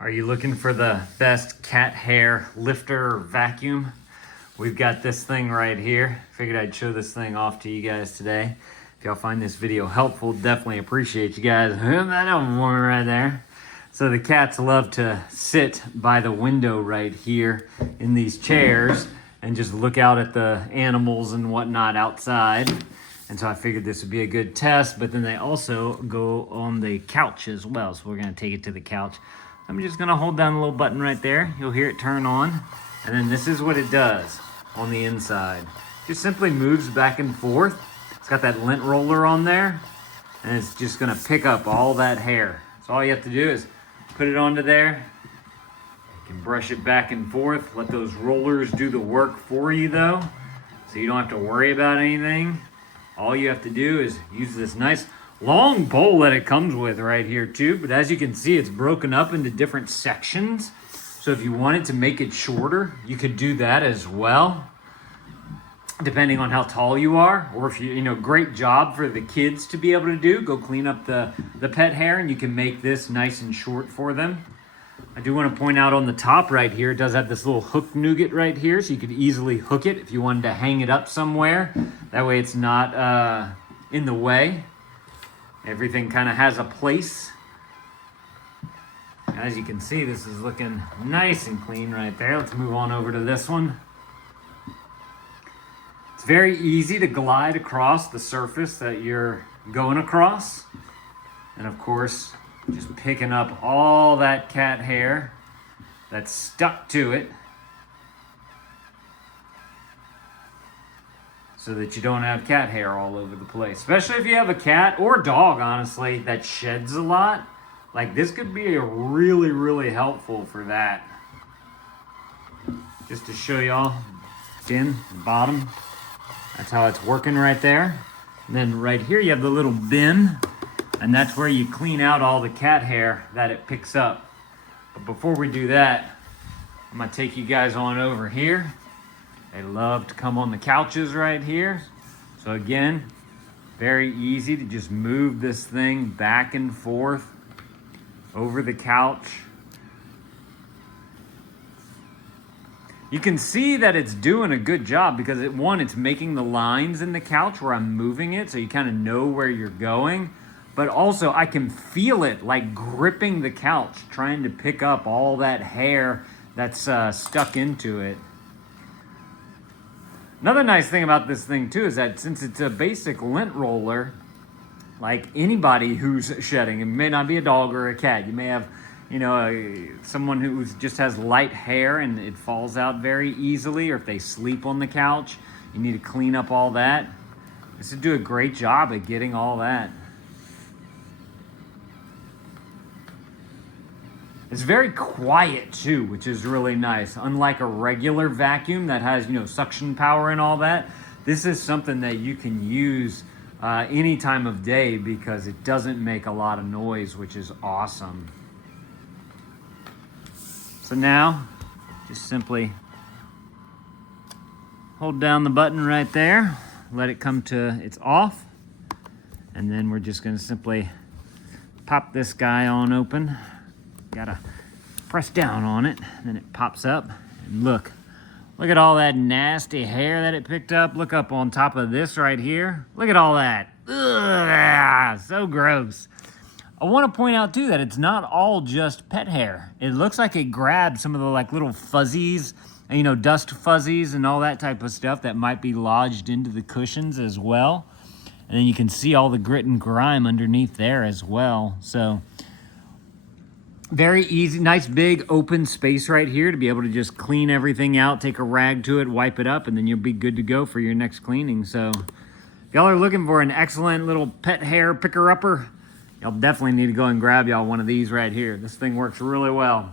Are you looking for the best cat hair lifter vacuum? We've got this thing right here. Figured I'd show this thing off to you guys today. If y'all find this video helpful, definitely appreciate you guys. That one right there. So the cats love to sit by the window right here in these chairs and just look out at the animals and whatnot outside. And so I figured this would be a good test, but then they also go on the couch as well. So we're gonna take it to the couch. I'm just gonna hold down the little button right there. You'll hear it turn on. And then this is what it does on the inside. Just simply moves back and forth. It's got that lint roller on there, and it's just gonna pick up all that hair. So all you have to do is put it onto there. You can brush it back and forth. Let those rollers do the work for you though, so you don't have to worry about anything. All you have to do is use this nice long pole that it comes with right here too. But as you can see, it's broken up into different sections. So if you wanted to make it shorter, you could do that as well, depending on how tall you are. Or if you great job for the kids to be able to do. Go clean up the pet hair and you can make this nice and short for them. I do want to point out on the top right here, it does have this little hook nougat right here, so you could easily hook it if you wanted to hang it up somewhere. That way it's not in the way. Everything kind of has a place. As you can see, this is looking nice and clean right there. Let's move on over to this one. It's very easy to glide across the surface that you're going across. And of course, just picking up all that cat hair that's stuck to it so that you don't have cat hair all over the place. Especially if you have a cat or dog, honestly, that sheds a lot. Like this could be really, really helpful for that. Just to show y'all, again, the bottom, that's how it's working right there. And then right here you have the little bin, and that's where you clean out all the cat hair that it picks up. But before we do that, I'm gonna take you guys on over here. They love to come on the couches right here. So again, very easy to just move this thing back and forth over the couch. You can see that it's doing a good job because it's making the lines in the couch where I'm moving it, so you kind of know where you're going. But also I can feel it like gripping the couch, trying to pick up all that hair that's stuck into it. Another nice thing about this thing too is that since it's a basic lint roller, like anybody who's shedding, it may not be a dog or a cat, you may have someone who just has light hair and it falls out very easily, or if they sleep on the couch, you need to clean up all that. This would do a great job at getting all that. It's very quiet too, which is really nice. Unlike a regular vacuum that has, suction power and all that, this is something that you can use any time of day because it doesn't make a lot of noise, which is awesome. So now, just simply hold down the button right there, let it come to its off, and then we're just gonna simply pop this guy on open. Gotta press down on it, then it pops up, and look at all that nasty hair that it picked up. Look up on top of this right here. Look at all that. Ugh, so gross. I want to point out too that it's not all just pet hair. It looks like it grabbed some of the little fuzzies, dust fuzzies and all that type of stuff that might be lodged into the cushions as well. And then you can see all the grit and grime underneath there as well. So very easy, nice big open space right here to be able to just clean everything out, take a rag to it, wipe it up, and then you'll be good to go for your next cleaning. So if y'all are looking for an excellent little pet hair picker-upper, y'all definitely need to go and grab y'all one of these right here. This thing works really well.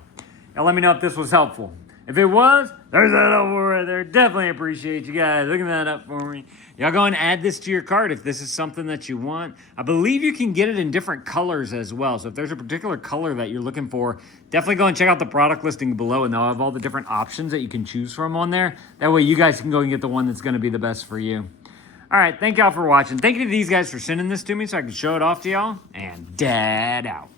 Y'all let me know if this was helpful. If it was, there's that over right there. Definitely appreciate you guys looking that up for me. Y'all go and add this to your cart if this is something that you want. I believe you can get it in different colors as well. So if there's a particular color that you're looking for, definitely go and check out the product listing below, and they'll have all the different options that you can choose from on there. That way you guys can go and get the one that's going to be the best for you. All right, thank y'all for watching. Thank you to these guys for sending this to me so I can show it off to y'all. And Dad out.